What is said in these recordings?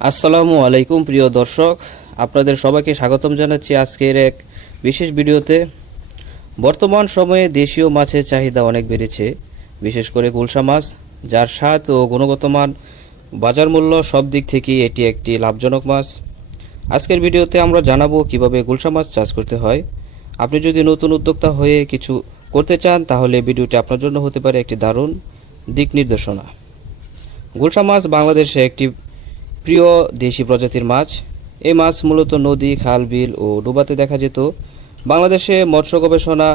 আসসালামু আলাইকুম প্রিয় দর্শক, আপনাদের সবাইকে স্বাগতম জানাচ্ছি আজকের এক বিশেষ ভিডিওতে। বর্তমান সময়ে দেশীয় মাছের চাহিদা অনেক বেড়েছে, বিশেষ করে গুলশা মাছ, যার স্বাদ ও গুণগত মান, বাজার মূল্য সব দিক থেকেই এটি একটি লাভজনক মাছ। আজকের ভিডিওতে আমরা জানাবো কিভাবে গুলশা মাছ চাষ করতে হয়। আপনি যদি নতুন উদ্যোক্তা হয়ে কিছু করতে চান তাহলে ভিডিওটি আপনার জন্য হতে পারে একটি দারুণ দিক নির্দেশনা। গুলশা মাছ বাংলাদেশে একটি প্রিয় দেশি প্রজাতির মাছ। এই মাছ মূলত নদী, খাল, বিল ও ডোবাতে দেখা যেত। বাংলাদেশে মৎস্য গবেষণা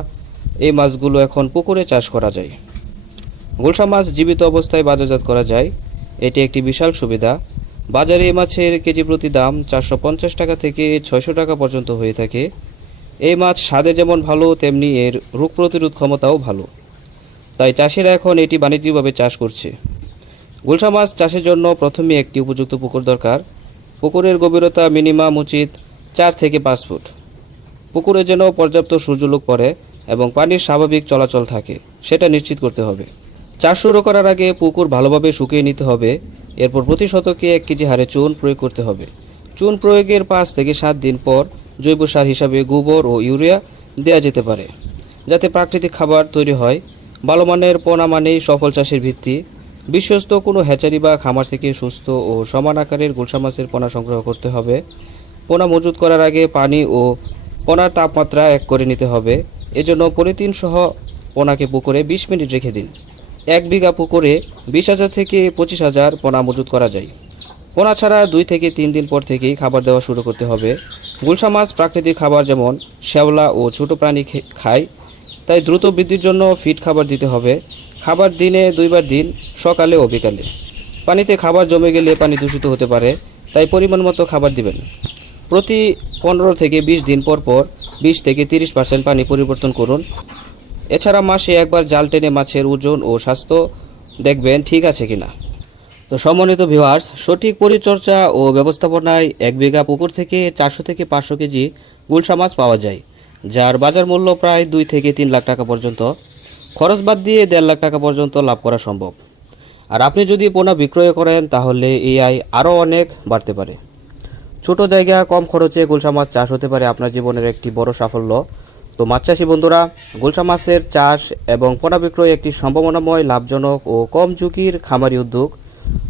এই মাছগুলো এখন পুকুরে চাষ করা যায়। গুলশা মাছ জীবিত অবস্থায় বাজারজাত করা যায়, এটি একটি বিশাল সুবিধা। বাজারে এই মাছের কেজি প্রতি দাম 450 টাকা থেকে 600 টাকা পর্যন্ত হয়ে থাকে। এই মাছ স্বাদে যেমন ভালো, তেমনি এর রোগ প্রতিরোধ ক্ষমতাও ভালো, তাই চাষিরা এখন এটি বাণিজ্যিকভাবে চাষ করছে। গুলশা মাছ চাষের জন্য প্রথমে একটি উপযুক্ত পুকুর দরকার। পুকুরের গভীরতা মিনিমাম উচিত 4 থেকে 5 ফুট। পুকুরে যেন পর্যাপ্ত সূর্যালোক পড়ে এবং পানির স্বাভাবিক চলাচল থাকে, সেটা নিশ্চিত করতে হবে। চাষ শুরু করার আগে পুকুর ভালোভাবে শুকিয়ে নিতে হবে। এরপর প্রতি শতকে 1 কেজি হারে চুন প্রয়োগ করতে হবে। চুন প্রয়োগের 5 থেকে 7 দিন পর জৈব সার হিসাবে গোবর ও ইউরিয়া দেওয়া যেতে পারে, যাতে প্রাকৃতিক খাবার তৈরি হয়। ভালো মানের পোনা মানেই সফল চাষের ভিত্তি। বিশ্বস্ত কোনো হ্যাচারি বা খামার থেকে সুস্থ ও সমান আকারের গুলশা মাছের পোনা সংগ্রহ করতে হবে। পোনা মজুত করার আগে পানি ও পোনার তাপমাত্রা 1 করে নিতে হবে। এজন্য পলিথিন সহ পোনাকে পুকুরে 20 মিনিট রেখে দিন। 1 বিঘা পুকুরে 20,000 থেকে 25,000 পোনা মজুত করা যায়। পোনা ছাড়া 2 থেকে 3 দিন পর থেকেই খাবার দেওয়া শুরু করতে হবে। গুলশা মাছ প্রাকৃতিক খাবার যেমন শ্যাওলা ও ছোট প্রাণী খায়, তাই দ্রুত বৃদ্ধির জন্য ফিড খাবার দিতে হবে। খাবার দিনে 2 বার দিন, সকালে ও বিকালে। পানিতে খাবার জমে গেলে পানি দূষিত হতে পারে, তাই পরিমাণ মতো খাবার দিবেন। প্রতি 15 থেকে 20 দিন পর পর 20 থেকে 30% পানি পরিবর্তন করুন। এছাড়া মাসে একবার জাল টেনে মাছের ওজন ও স্বাস্থ্য দেখবেন ঠিক আছে কিনা। তো সম্মানিত ভিউয়ার্স, সঠিক পরিচর্যা ও ব্যবস্থাপনায় 1 বিঘা পুকুর থেকে 400 থেকে 500 কেজি গুলশা মাছ পাওয়া যায়, যার বাজার মূল্য প্রায় 2 থেকে 3 লাখ টাকা পর্যন্ত। খরচ বাদ দিয়ে 1.5 লাখ টাকা পর্যন্ত লাভ করা সম্ভব। আর আপনি যদি পোনা বিক্রয় করেন তাহলে এই আয় আরও অনেক বাড়তে পারে। ছোট জায়গা, কম খরচে গুলশা মাছ চাষ হতে পারে আপনার জীবনের একটি বড় সাফল্য। তো মাছ চাষি বন্ধুরা, গুলশা মাছের চাষ এবং পোনা বিক্রয় একটি সম্ভাবনাময়, লাভজনক ও কম ঝুঁকির খামারি উদ্যোগ।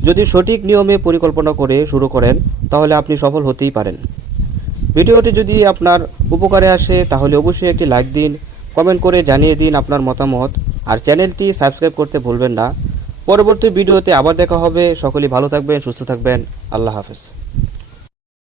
যদি সঠিক নিয়মে পরিকল্পনা করে শুরু করেন তাহলে আপনি সফল হতেই পারেন। ভিডিওটি যদি আপনার উপকারে আসে তাহলে অবশ্যই একটি লাইক দিন, কমেন্ট করে জানিয়ে দিন আপনার মতামত, আর চ্যানেলটি সাবস্ক্রাইব করতে ভুলবেন না। পরবর্তী ভিডিওতে আবার দেখা হবে। সকলেই ভালো থাকবেন, সুস্থ থাকবেন। আল্লাহ হাফেজ।